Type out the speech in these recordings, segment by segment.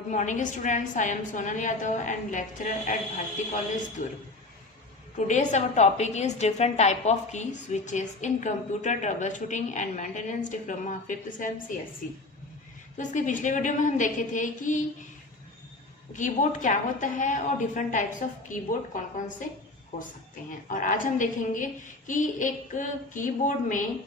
Good morning students, I am Sonal Yadav and lecturer at Bharati College Durg. Today's our topic is different type of key switches in computer troubleshooting and maintenance diploma 5th sem CSC. तो इसके पिछले video में हम देखे थे कि keyboard क्या होता है और डिफरेंट टाइप्स ऑफ कीबोर्ड कौन कौन से हो सकते हैं। और आज हम देखेंगे कि एक कीबोर्ड में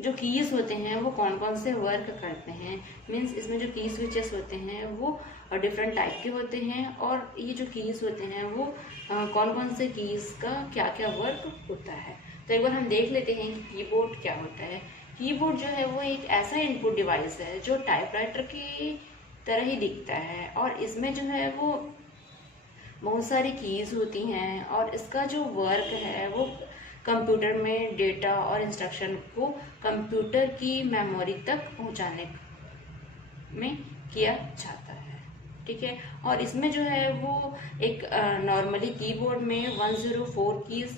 जो कीज होते हैं वो कौन कौन से वर्क करते हैं। मीन्स इसमें जो की स्विचेस होते हैं वो डिफरेंट टाइप के होते हैं और ये जो कीज होते हैं वो कौन कौन से कीज का क्या क्या वर्क होता है। तो एक बार हम देख लेते हैं कि कीबोर्ड क्या होता है। कीबोर्ड जो है वो एक ऐसा इनपुट डिवाइस है जो टाइपराइटर की तरह ही दिखता है और इसमें जो है वो बहुत सारी कीज होती हैं और इसका जो वर्क है वो कंप्यूटर में डेटा और इंस्ट्रक्शन को कंप्यूटर की मेमोरी तक पहुंचाने में किया जाता है। ठीक है, और इसमें जो है वो एक नॉर्मली कीबोर्ड में 104 कीज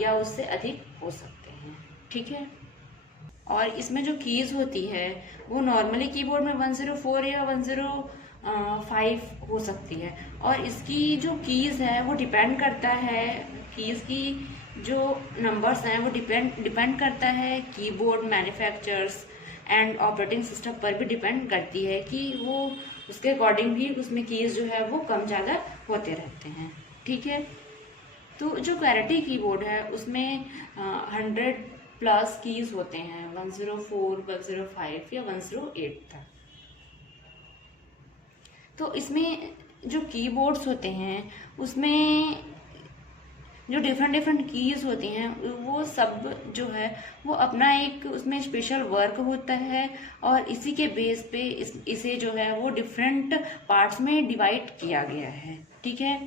या उससे अधिक हो सकते हैं। ठीक है, और इसमें जो कीज होती है वो नॉर्मली कीबोर्ड में 104 या 105 हो सकती है और इसकी जो कीज है वो डिपेंड करता है, कीज की जो नंबर्स हैं वो डिपेंड करता है keyboard manufacturers and operating system पर भी डिपेंड करती है कि वो उसके अकॉर्डिंग भी उसमें कीज जो है वो कम ज़्यादा होते रहते हैं। ठीक है, तो जो क्लैरिटी कीबोर्ड है उसमें 100+ कीज होते हैं, 104, 105 या 108 तक। तो इसमें जो कीबोर्ड्स होते हैं उसमें जो डिफरेंट कीज होती हैं वो सब जो है वो अपना एक उसमें स्पेशल वर्क होता है और इसी के बेस पे इसे जो है वो डिफरेंट पार्ट्स में डिवाइड किया गया है। ठीक है,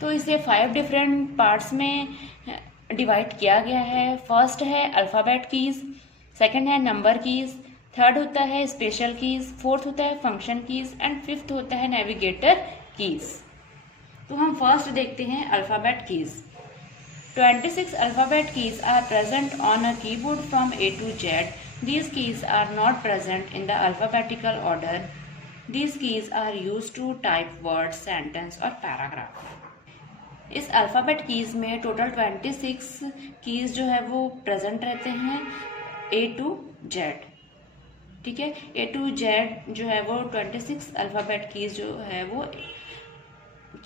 तो इसे 5 डिफरेंट पार्ट्स में डिवाइड किया गया है। फर्स्ट है अल्फ़ाबेट कीज, सेकंड है नंबर कीज, थर्ड होता है स्पेशल कीज, फोर्थ होता है फंक्शन कीज एंड फिफ्थ होता है नेविगेटर कीज। तो हम फर्स्ट देखते हैं alphabet keys. 26 alphabet keys are present on a keyboard from A to Z. These keys are not present in the alphabetical order. These keys are used to type words, sentence और paragraph. इस alphabet keys में total 26 keys जो है वो present रहते हैं A to Z। ठीक है, A to Z जो है वो 26 अल्फ़ाबेट कीज जो है वो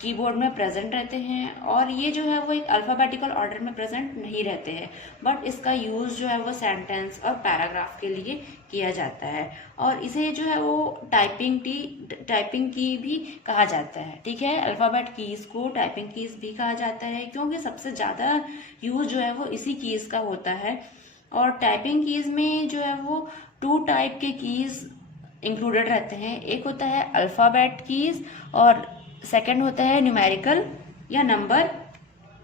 कीबोर्ड में प्रेजेंट रहते हैं और ये जो है वो एक अल्फ़ाबेटिकल ऑर्डर में प्रेजेंट नहीं रहते हैं, बट इसका यूज़ जो है वो सेंटेंस और पैराग्राफ के लिए किया जाता है और इसे जो है वो टाइपिंग की भी कहा जाता है। ठीक है, अल्फ़ाबेट कीज़ को टाइपिंग कीज़ भी कहा जाता है क्योंकि सबसे ज़्यादा यूज़ जो है वो इसी कीज़ का होता है। और टाइपिंग कीज़ में जो है वो 2 टाइप के कीज़ इंक्लूडेड रहते हैं, एक होता है अल्फ़ाबेट कीज़ और सेकंड होता है न्यूमेरिकल या नंबर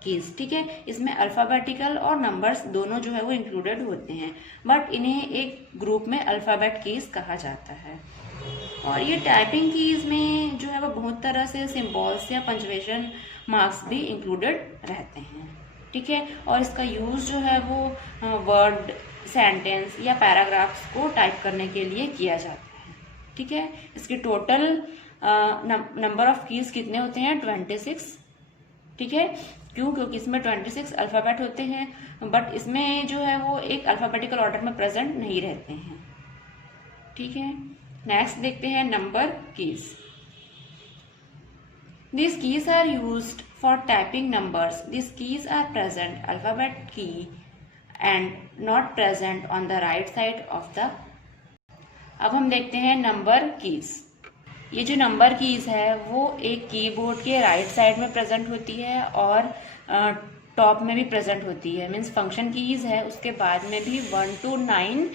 कीज। ठीक है, इसमें अल्फ़ाबेटिकल और नंबर्स दोनों जो है वो इंक्लूडेड होते हैं, बट इन्हें एक ग्रुप में अल्फ़ाबेट कीज कहा जाता है। और ये टाइपिंग कीज में जो है वो बहुत तरह से सिंबल्स या पंक्चुएशन मार्क्स भी इंक्लूडेड रहते हैं। ठीक है, और इसका यूज़ जो है वो वर्ड, सेंटेंस या पैराग्राफ्स को टाइप करने के लिए किया जाता है। ठीक है, इसकी टोटल नंबर ऑफ कीज कितने होते हैं? 26। ठीक है, क्योंकि इसमें 26 अल्फ़ाबेट होते हैं बट इसमें जो है वो एक अल्फ़ाबेटिकल ऑर्डर में प्रेजेंट नहीं रहते हैं। ठीक है, नेक्स्ट देखते हैं number keys. These keys are used for typing numbers. These keys are present alphabet key and not present on the right side of the. अब हम देखते हैं नंबर कीज। ये जो नंबर कीज है वो एक कीबोर्ड के राइट साइड में प्रेजेंट होती है और टॉप में भी प्रेजेंट होती है। मीन्स फंक्शन कीज है उसके बाद में भी 1 to 9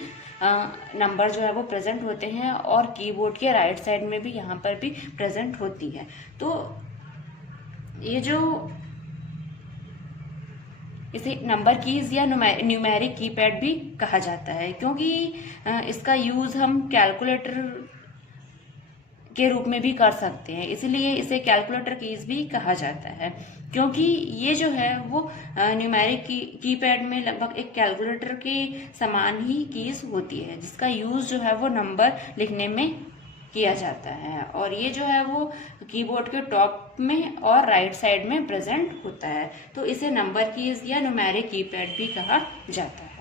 नंबर जो है वो प्रेजेंट होते हैं और कीबोर्ड के राइट साइड में भी यहाँ पर भी प्रेजेंट होती है। तो ये जो इसे नंबर कीज या न्यूमेरिक कीपैड भी कहा जाता है क्योंकि इसका यूज़ हम कैलकुलेटर के रूप में भी कर सकते हैं, इसलिए इसे कैलकुलेटर कीज भी कहा जाता है, क्योंकि ये जो है वो न्यूमेरिक कीपैड में लगभग एक कैलकुलेटर के समान ही कीज होती है, जिसका यूज जो है वो नंबर लिखने में किया जाता है, और ये जो है वो कीबोर्ड के टॉप में और राइट साइड में प्रेजेंट होता है, तो इसे नंबर कीज या न्यूमेरिक कीपैड भी कहा जाता है।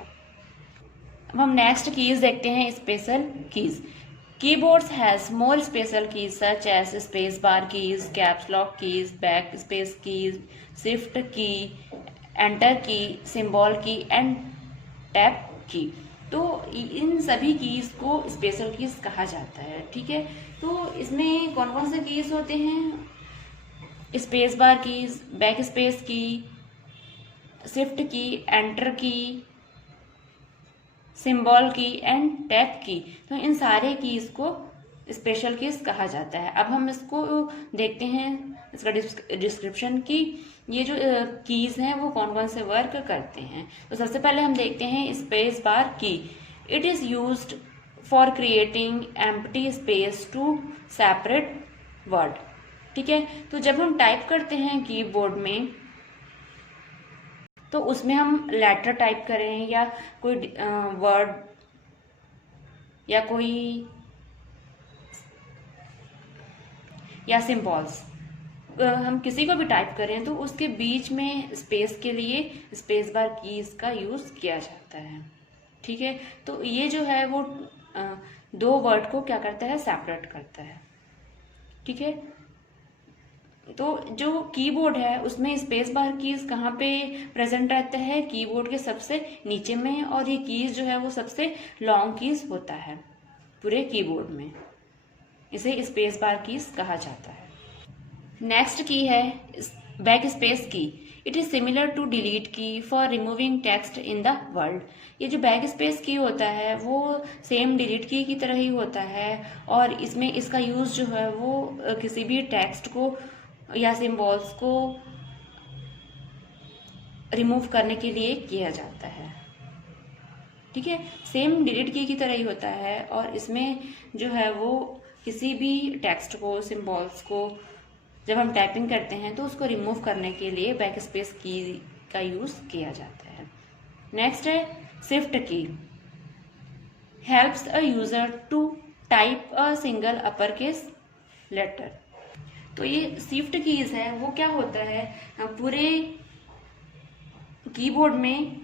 अब हम नेक्स्ट कीज देखते हैं, special keys. Keyboards has more special keys such as space bar keys, caps lock keys, backspace keys, shift key, enter key, symbol key and tab key. तो इन सभी कीज को स्पेशल कीज कहा जाता है, ठीक है। तो इसमें कौन कौन से कीज होते हैं? Space bar keys, back space की, shift key, enter key, symbol key and tab key. तो इन सारे कीज को स्पेशल कीज कहा जाता है। अब हम इसको देखते हैं, इसका डिस्क्रिप्शन की ये जो कीज हैं वो कौन कौन से वर्क करते हैं। तो सबसे पहले हम देखते हैं space bar key. It is used for creating empty space to separate word, ठीक है। तो जब हम टाइप करते हैं कीबोर्ड में, तो उसमें हम लेटर टाइप करें या कोई वर्ड या कोई या सिंबल्स, हम किसी को भी टाइप करें तो उसके बीच में स्पेस के लिए स्पेस बार कीज का यूज किया जाता है, ठीक है। तो ये जो है वो दो वर्ड को क्या करता है, सेपरेट करता है, ठीक है। तो जो कीबोर्ड है उसमें स्पेस बार कीज कहाँ पे प्रेजेंट रहता है? कीबोर्ड के सबसे नीचे में, और ये कीज जो है वो सबसे लॉन्ग कीज होता है पूरे कीबोर्ड में, इसे स्पेस बार कीज कहा जाता है। नेक्स्ट की है back space key. It is similar to delete key for removing text in the world. ये जो बैक स्पेस की होता है वो सेम डिलीट की तरह ही होता है, और इसमें इसका यूज जो है वो किसी भी टेक्स्ट को या सिंबल्स को रिमूव करने के लिए किया जाता है, ठीक है। सेम डिलीट की तरह ही होता है, और इसमें जो है वो किसी भी टेक्स्ट को, सिंबल्स को जब हम टाइपिंग करते हैं तो उसको रिमूव करने के लिए बैक स्पेस की का यूज किया जाता है। नेक्स्ट है shift key. Helps a user to type a single upper case letter. तो ये शिफ्ट कीज है वो क्या होता है, पूरे कीबोर्ड में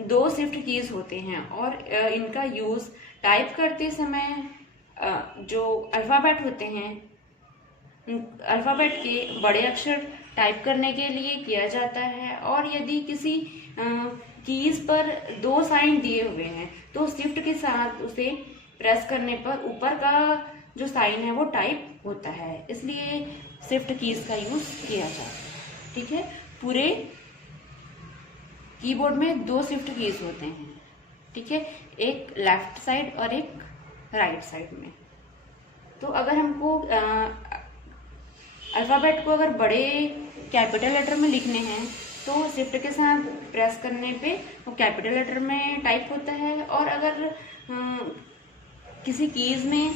दो शिफ्ट कीज होते हैं, और इनका यूज टाइप करते समय जो अल्फाबेट होते हैं, अल्फाबेट के बड़े अक्षर टाइप करने के लिए किया जाता है, और यदि किसी कीज पर दो साइन दिए हुए हैं तो शिफ्ट के साथ उसे प्रेस करने पर ऊपर का जो साइन है वो टाइप होता है, इसलिए शिफ्ट कीज का यूज किया जाता है, ठीक है। पूरे कीबोर्ड में दो शिफ्ट कीज होते हैं, ठीक है, एक लेफ्ट साइड और एक राइट साइड में। तो अगर हमको अल्फाबेट को अगर बड़े कैपिटल लेटर में लिखने हैं तो शिफ्ट के साथ प्रेस करने पे वो कैपिटल लेटर में टाइप होता है, और अगर किसी कीज में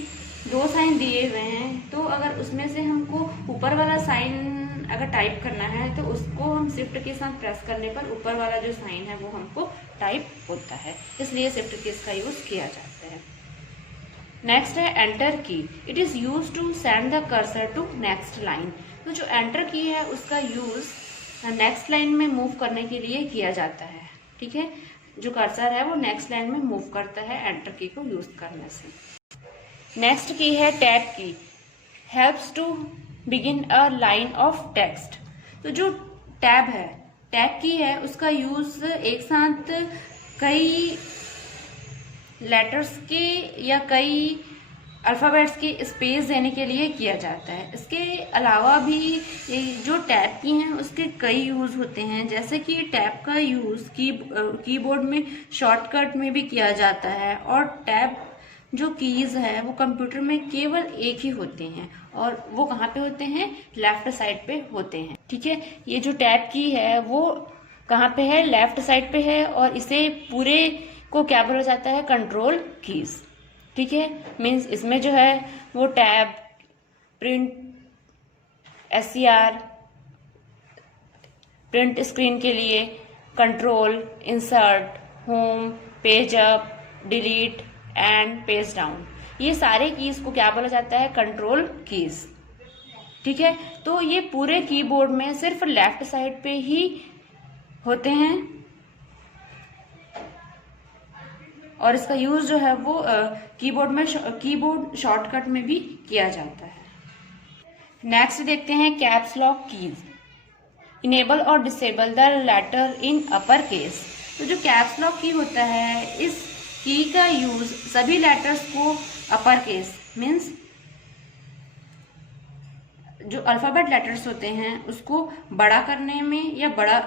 दो साइन दिए हुए हैं तो अगर उसमें से हमको ऊपर वाला साइन अगर टाइप करना है तो उसको हम शिफ्ट के साथ प्रेस करने पर ऊपर वाला जो साइन है वो हमको टाइप होता है, इसलिए शिफ्ट कीज का यूज किया जाता है। नेक्स्ट है enter key. It is use to send the cursor to next line. तो जो एंटर की है उसका यूज नेक्स्ट लाइन में मूव करने के लिए किया जाता है, ठीक है। जो कर्सर है वो नेक्स्ट लाइन में मूव करता है एंटर की को यूज करने से। नेक्स्ट की है tab key. Helps to begin a line of text. तो जो टैब है, टैब की है, उसका यूज एक साथ कई लेटर्स के या कई अल्फ़ाबेट्स के स्पेस देने के लिए किया जाता है। इसके अलावा भी जो टैब की हैं उसके कई यूज़ होते हैं, जैसे कि टैब का यूज़ कीबोर्ड में शॉर्टकट में भी किया जाता है, और टैब जो कीज़ है वो कंप्यूटर में केवल एक ही होते हैं, और वो कहाँ पे होते हैं? लेफ्ट साइड पे होते हैं, ठीक है। ये जो टैब की है वो कहाँ पे है? लेफ्ट साइड पे है, और इसे पूरे को क्या बोला जाता है? Control keys. ठीक है, मीन्स इसमें जो है वो tab, print, SCR, print screen के लिए, control, insert, home, page up, delete and page down, ये सारे कीज को क्या बोला जाता है? Control keys. ठीक है, तो ये पूरे कीबोर्ड में सिर्फ लेफ्ट साइड पे ही होते हैं और इसका यूज जो है वो कीबोर्ड शॉर्टकट में भी किया जाता है। नेक्स्ट देखते हैं कैप्स लॉक कीज। इनेबल और disable the letter in upper case. तो जो कैप्स लॉक की होता है, इस की का यूज सभी लेटर्स को अपर केस मीन्स जो अल्फाबेट लेटर्स होते हैं उसको बड़ा करने में या बड़ा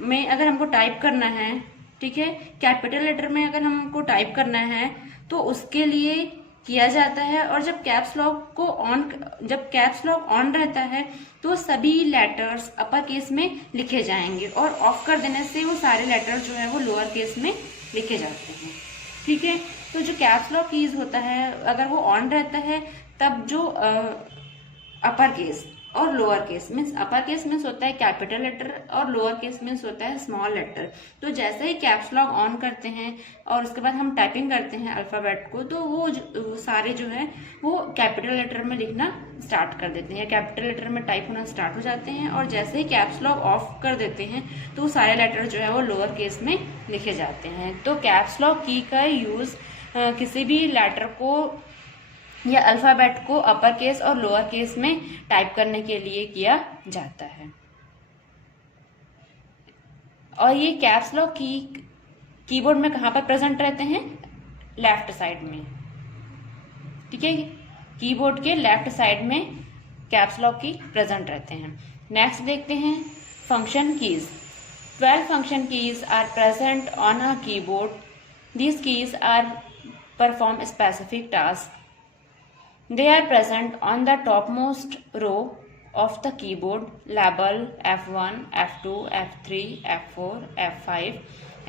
में अगर हमको टाइप करना है, ठीक है, कैपिटल लेटर में अगर हमको टाइप करना है तो उसके लिए किया जाता है। और जब कैप्स लॉक ऑन रहता है तो सभी लेटर्स अपर केस में लिखे जाएंगे और ऑफ कर देने से वो सारे लेटर्स जो है वो लोअर केस में लिखे जाते हैं। ठीक है, तो जो कैप्स लॉक कीज होता है अगर वो ऑन रहता है तब जो अपर केस और lower case means upper case means होता है कैपिटल लेटर और लोअर केस मीन्स होता है स्मॉल लेटर। तो जैसे ही कैप्स लॉक ऑन करते हैं और उसके बाद हम टाइपिंग करते हैं अल्फाबेट को तो वो सारे जो है वो कैपिटल लेटर में लिखना स्टार्ट कर देते हैं या कैपिटल लेटर में टाइप होना स्टार्ट हो जाते हैं। और जैसे ही कैप्स लॉक ऑफ कर देते हैं तो सारे लेटर जो है वो लोअर केस में लिखे जाते हैं। तो कैप्स लॉक की का यूज किसी भी लेटर को या अल्फाबेट को अपर केस और लोअर केस में टाइप करने के लिए किया जाता है। और ये कैप्स लॉक कीबोर्ड में कहाँ पर प्रेजेंट रहते हैं? लेफ्ट साइड में। ठीक है, कीबोर्ड के लेफ्ट साइड में कैप्स लॉक की प्रेजेंट रहते हैं। नेक्स्ट देखते हैं function keys. 12 function keys are present on a keyboard. These keys are perform specific task. They are present on the topmost row of the keyboard label F1, F2, F3, F4, F5,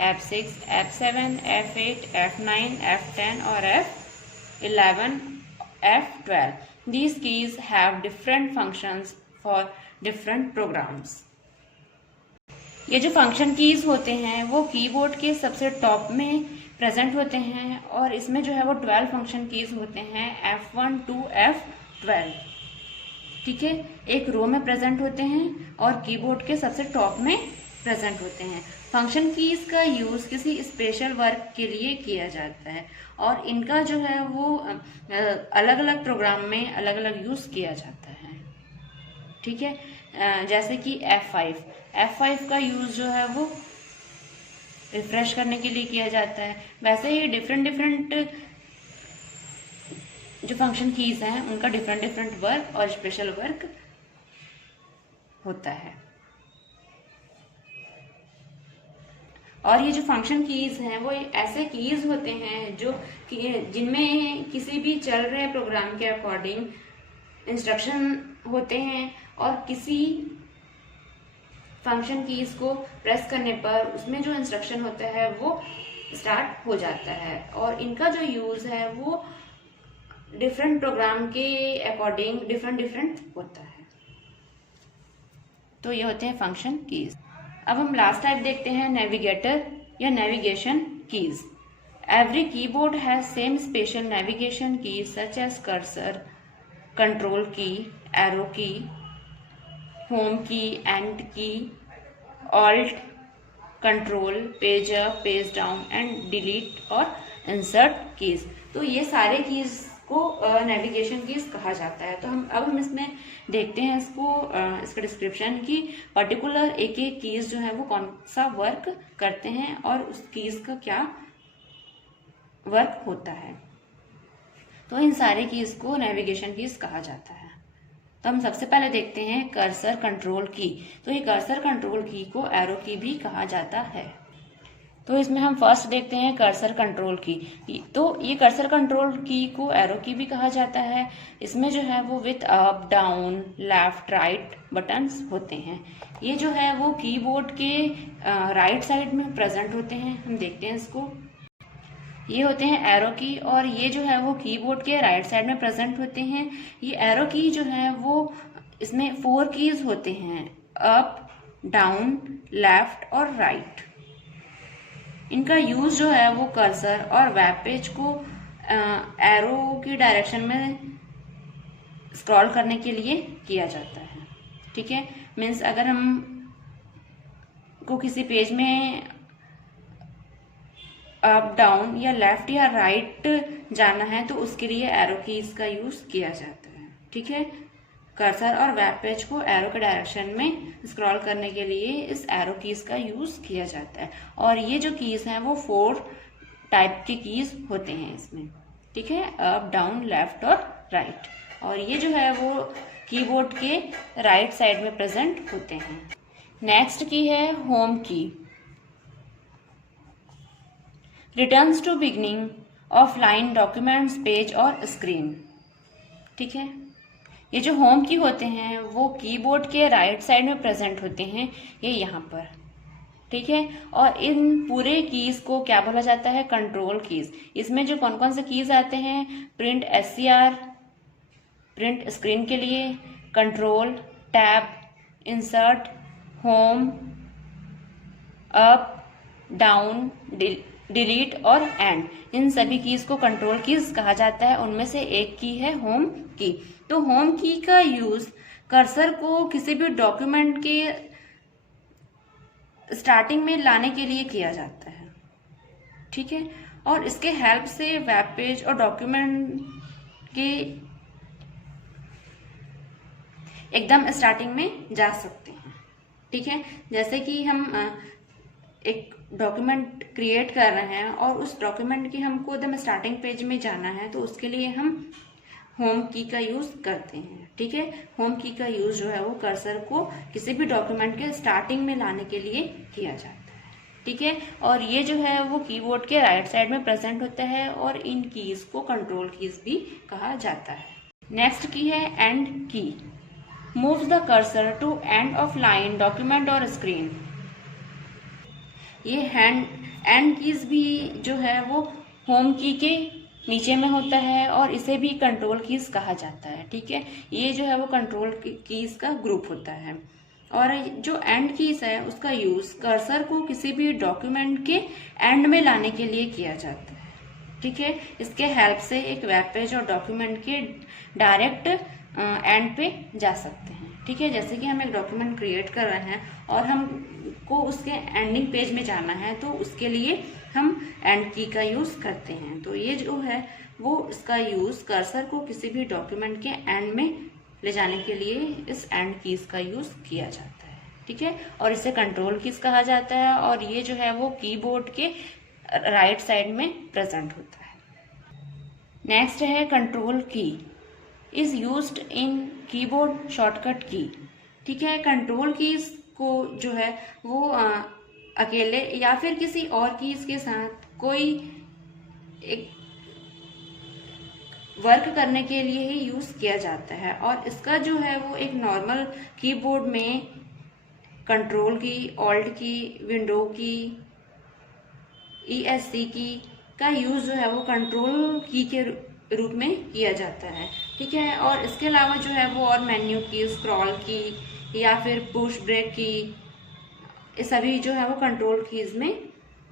F6, F7, F8, F9, F10 और F11, F12. These keys have different functions for different programs. ये जो function keys होते हैं वो keyboard के सबसे top में present होते हैं और इसमें जो है वो 12 फंक्शन कीज होते हैं F1 to F12। ठीक है, एक रो में प्रेजेंट होते हैं और कीबोर्ड के सबसे टॉप में प्रेजेंट होते हैं। फंक्शन कीज का यूज किसी स्पेशल वर्क के लिए किया जाता है और इनका जो है वो अलग अलग प्रोग्राम में अलग अलग यूज किया जाता है। ठीक है, जैसे कि F5 का यूज जो है वो रिफ्रेश करने के लिए किया जाता है। वैसे ही डिफरेंट जो फंक्शन कीज हैं उनका डिफरेंट वर्क और स्पेशल वर्क होता है। और ये जो फंक्शन कीज हैं वो ऐसे कीज होते हैं जो जिनमें किसी भी चल रहे प्रोग्राम के अकॉर्डिंग इंस्ट्रक्शन होते हैं और किसी फंक्शन कीज को प्रेस करने पर उसमें जो इंस्ट्रक्शन होता है वो स्टार्ट हो जाता है और इनका जो यूज है वो डिफरेंट प्रोग्राम के अकॉर्डिंग डिफरेंट होता है। तो ये होते हैं फंक्शन कीज। अब हम लास्ट टाइप देखते हैं नेविगेटर या navigation keys. Every keyboard has same special navigation keys such as cursor, control key, arrow key, home key, end key, alt, control, page up, page down and delete और insert keys. तो ये सारे keys को navigation keys कहा जाता है। तो हम इसमें देखते हैं इसका डिस्क्रिप्शन की पर्टिकुलर एक कीज जो है वो कौन सा वर्क करते हैं और उस कीज का क्या वर्क होता है। तो इन सारे कीज को नेविगेशन कीज कहा जाता है। तो हम सबसे पहले देखते हैं कर्सर कंट्रोल की। तो ये कर्सर कंट्रोल की को एरो की भी कहा जाता है। तो इसमें हम फर्स्ट देखते हैं कर्सर कंट्रोल की। तो ये कर्सर कंट्रोल की को एरो की भी कहा जाता है। इसमें जो है वो with up, down, left, right buttons होते हैं। ये जो है वो कीबोर्ड के राइट साइड में प्रेजेंट होते हैं। हम देखते हैं इसको। ये होते हैं एरो की, और ये जो है वो कीबोर्ड के राइट साइड में प्रेजेंट होते हैं। ये एरो की जो है वो इसमें 4 कीज होते हैं, अप, डाउन, लेफ्ट और राइट। इनका यूज जो है वो कर्सर और वेब पेज को एरो की डायरेक्शन में स्क्रॉल करने के लिए किया जाता है। ठीक है, मीन्स अगर हम को किसी पेज में अप, डाउन या लेफ्ट या राइट जाना है तो उसके लिए एरो कीज का यूज किया जाता है। ठीक है, कर्सर और वेब पेज को एरो के डायरेक्शन में स्क्रॉल करने के लिए इस एरो कीज का यूज किया जाता है। और ये जो कीज हैं वो 4 टाइप के कीज होते हैं इसमें। ठीक है, अप, डाउन, लेफ्ट और राइट। और ये जो है वो कीबोर्ड के राइट साइड में प्रेजेंट होते हैं। नेक्स्ट की है home key. Returns to beginning of line, documents, page और स्क्रीन। ठीक है, ये जो होम की होते हैं वो कीबोर्ड के राइट साइड में प्रेजेंट होते हैं, ये यहाँ पर। ठीक है, और इन पूरे कीज को क्या बोला जाता है? Control keys. इसमें जो कौन कौन से कीज आते हैं? प्रिंट SCR, प्रिंट स्क्रीन के लिए, control, tab, insert, home, up, down, delete और एंड। इन सभी कीज को कंट्रोल कीज कहा जाता है। उनमें से एक की है होम की। तो होम की का यूज कर्सर को किसी भी डॉक्यूमेंट के स्टार्टिंग में लाने के लिए किया जाता है। ठीक है, और इसके हेल्प से वेब पेज और डॉक्यूमेंट के एकदम स्टार्टिंग में जा सकते हैं। ठीक है, जैसे कि हम एक डॉक्यूमेंट क्रिएट कर रहे हैं और उस डॉक्यूमेंट की हमको एकदम स्टार्टिंग पेज में जाना है तो उसके लिए हम होम की का यूज करते हैं। ठीक है, होम की का यूज जो है वो कर्सर को किसी भी डॉक्यूमेंट के स्टार्टिंग में लाने के लिए किया जाता है। ठीक है, और ये जो है वो कीबोर्ड के राइट साइड में प्रेजेंट होता है और इन कीज को कंट्रोल कीज भी कहा जाता है। नेक्स्ट की है end key. Move the cursor to end of line, document और स्क्रीन। ये एंड कीज भी जो है वो होम की के नीचे में होता है और इसे भी कंट्रोल कीज कहा जाता है। ठीक है, ये जो है वो कंट्रोल कीज का ग्रुप होता है। और जो एंड कीज है उसका यूज कर्सर को किसी भी डॉक्यूमेंट के एंड में लाने के लिए किया जाता है। ठीक है, इसके हेल्प से एक वेब पेज और डॉक्यूमेंट के डायरेक्ट एंड पे जा सकते हैं। ठीक है, जैसे कि हम एक डॉक्यूमेंट क्रिएट कर रहे हैं और हमको उसके एंडिंग पेज में जाना है तो उसके लिए हम एंड की का यूज करते हैं। तो ये जो है वो इसका यूज कर्सर को किसी भी डॉक्यूमेंट के एंड में ले जाने के लिए इस एंड कीज का यूज किया जाता है। ठीक है, और इसे कंट्रोल कीज कहा जाता है और ये जो है वो कीबोर्ड के राइट साइड में प्रेजेंट होता है। नेक्स्ट है कंट्रोल की is used in keyboard shortcut की। ठीक है, कंट्रोल कीज को जो है वो अकेले या फिर किसी और कीज के साथ कोई एक वर्क करने के लिए ही यूज किया जाता है। और इसका जो है वो एक नॉर्मल कीबोर्ड में कंट्रोल की, ऑल्ट की, विंडो की, ESC की का यूज जो है वो कंट्रोल की के रूप में किया जाता है। ठीक है, और इसके अलावा जो है वो और मेन्यू की, स्क्रॉल की या फिर पुश ब्रेक की, ये सभी जो है वो कंट्रोल कीज में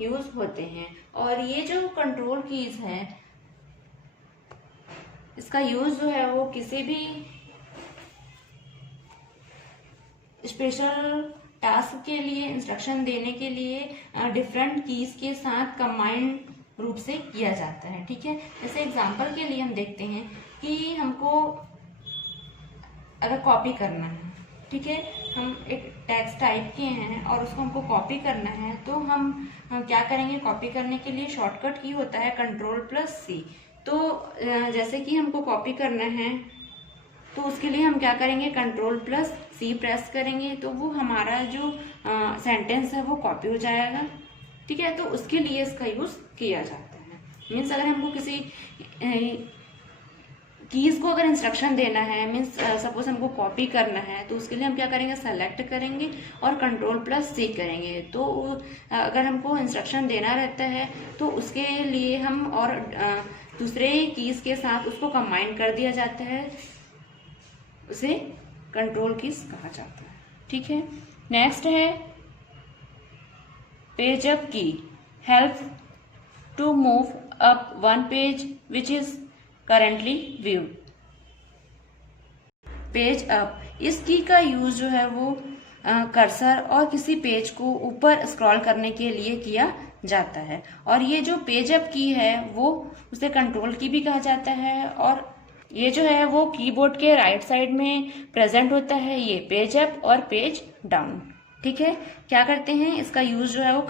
यूज होते हैं। और ये जो कंट्रोल कीज है इसका यूज जो है वो किसी भी स्पेशल टास्क के लिए, इंस्ट्रक्शन देने के लिए डिफरेंट कीज के साथ कंबाइंड रूप से किया जाता है। ठीक है, जैसे एग्जांपल के लिए हम देखते हैं कि हमको अगर कॉपी करना है, ठीक है, हम एक टेक्स्ट टाइप किए हैं और उसको हमको कॉपी करना है तो हम क्या करेंगे? कॉपी करने के लिए शॉर्टकट की होता है Ctrl+C। तो जैसे कि हमको कॉपी करना है तो उसके लिए हम क्या करेंगे? Ctrl+C प्रेस करेंगे तो वो हमारा जो सेंटेंस है वो कॉपी हो जाएगा। ठीक है, तो उसके लिए इसका यूज किया जाता है। मीन्स अगर हमको किसी कीज को अगर इंस्ट्रक्शन देना है, मीन्स सपोज हमको कॉपी करना है, तो उसके लिए हम क्या करेंगे, सेलेक्ट करेंगे और कंट्रोल+C करेंगे। तो अगर हमको इंस्ट्रक्शन देना रहता है तो उसके लिए हम और दूसरे कीज के साथ उसको कंबाइन कर दिया जाता है, उसे कंट्रोल कीज कहा जाता है। ठीक है, नेक्स्ट है page up key, help to move up one page which is currently viewed। Page up, इस की का यूज जो है वो कर्सर और किसी पेज को ऊपर स्क्रॉल करने के लिए किया जाता है। और ये जो पेज अप की है वो उसे कंट्रोल की भी कहा जाता है, और ये जो है वो कीबोर्ड के राइट साइड में प्रेजेंट होता है, ये पेज अप और पेज डाउन। ठीक है, क्या करते हैं, इसका यूज जो है वो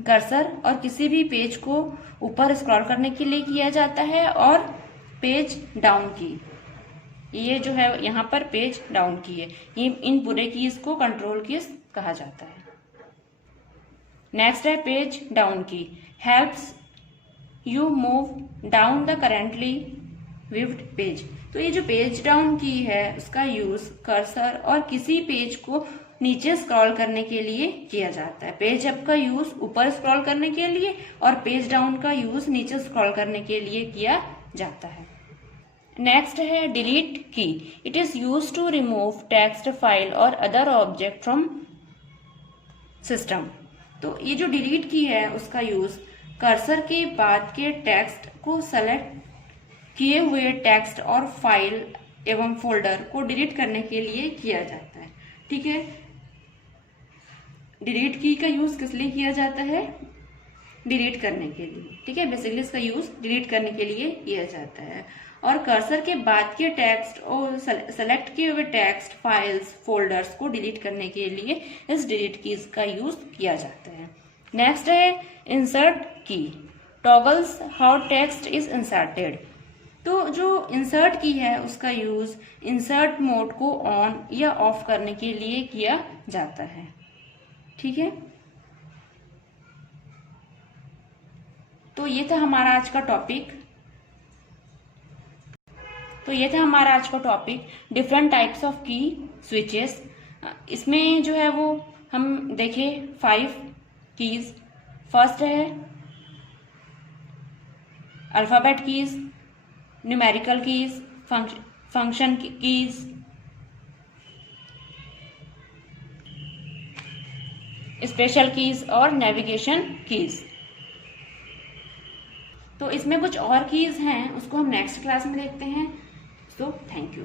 कर्सर और किसी भी पेज को ऊपर स्क्रॉल करने के लिए किया जाता है, और पेज डाउन की, ये जो है यहाँ पर पेज डाउन की है, ये इन पूरे कीज को कंट्रोल कीज कहा जाता है। नेक्स्ट है page down key, helps you move down the currently viewed page. तो ये जो पेज डाउन की है उसका यूज कर्सर और किसी पेज को नीचे स्क्रॉल करने के लिए किया जाता है। पेज अप का यूज ऊपर स्क्रॉल करने के लिए और पेज डाउन का यूज नीचे स्क्रॉल करने के लिए किया जाता है। नेक्स्ट है delete key, it is use to remove text, file और अदर ऑब्जेक्ट फ्रॉम सिस्टम। तो ये जो डिलीट की है उसका यूज कर्सर के बाद के टेक्स्ट को सेलेक्ट किए हुए टेक्स्ट और फाइल एवं फोल्डर को डिलीट करने के लिए किया जाता है। ठीक है, डिलीट की का यूज किस लिए किया जाता है, डिलीट करने के लिए। ठीक है, बेसिकली इसका यूज डिलीट करने के लिए किया जाता है। और कर्सर के बाद के टेक्स्ट और सेलेक्ट किए हुए टेक्स्ट, फाइल्स, फोल्डर्स को डिलीट करने के लिए इस डिलीट कीज का यूज किया जाता है। नेक्स्ट है इंसर्ट की, toggles how text is inserted. तो जो इंसर्ट की है उसका यूज इंसर्ट मोड को ऑन या ऑफ करने के लिए किया जाता है। ठीक है, तो ये था हमारा आज का टॉपिक, डिफरेंट टाइप्स ऑफ की स्विचेस। इसमें जो है वो हम देखे 5 कीज। फर्स्ट है alphabet keys, numerical keys, function keys, special keys और नेविगेशन कीज। तो इसमें कुछ और कीज हैं, उसको हम नेक्स्ट क्लास में देखते हैं। So thank you.